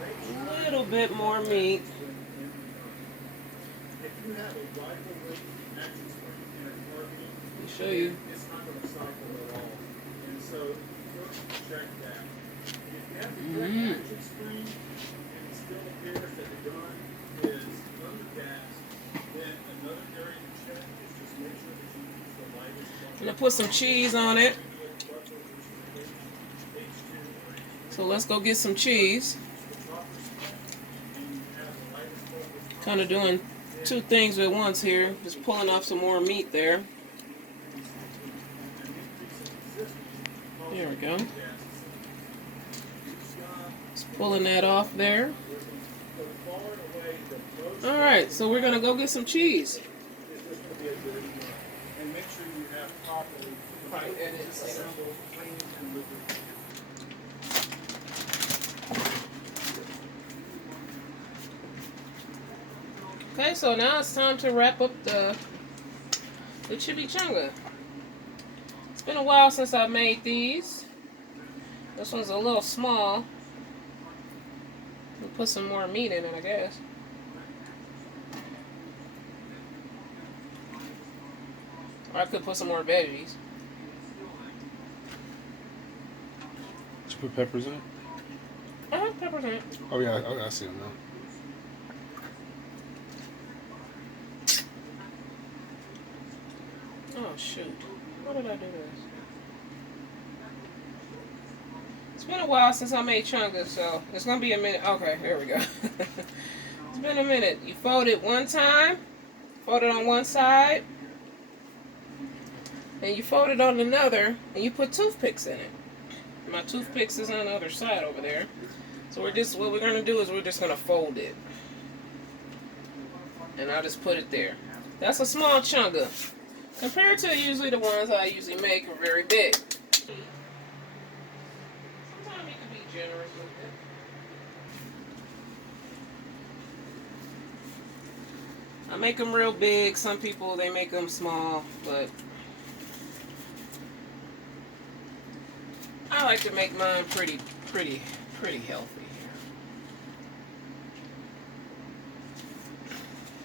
A little bit more meat. Let me show you. Mm. I'm gonna put some cheese on it. So let's go get some cheese. Kind of doing two things at once here. Just pulling off some more meat there. There we go. Just pulling that off there. Alright, so we're gonna go get some cheese. Okay, so now it's time to wrap up the chimichanga. It's been a while since I made these. This one's a little small. We'll put some more meat in it, I guess. Or I could put some more veggies. Did you put peppers in it? I have peppers in it. Oh yeah, I see them now. Oh shoot. Why did I do this? It's been a while since I made chungas, so it's gonna be a minute. Okay, there we go. It's been a minute. You fold it one time, fold it on one side, and you fold it on another, and you put toothpicks in it. My toothpicks is on the other side over there. So what we're gonna do is we're just gonna fold it. And I'll just put it there. That's a small chunga. Compared to usually the ones I usually make are very big. Sometimes you can be generous with it. I make them real big. Some people, they make them small, but I like to make mine pretty healthy.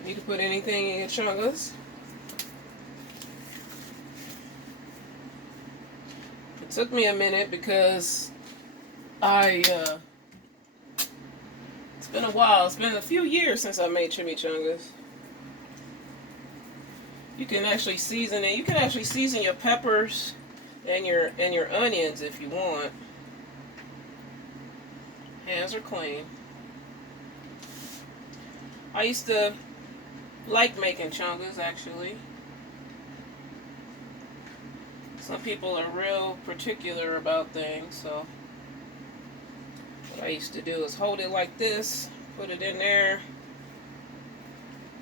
You can put anything in your chungas. It took me a minute because it's been a while. It's been a few years since I made chimichangas. You can actually season it. You can actually season your peppers and your onions if you want. Hands are clean. I used to like making chungas actually. Some people are real particular about things, so what I used to do is hold it like this, put it in there,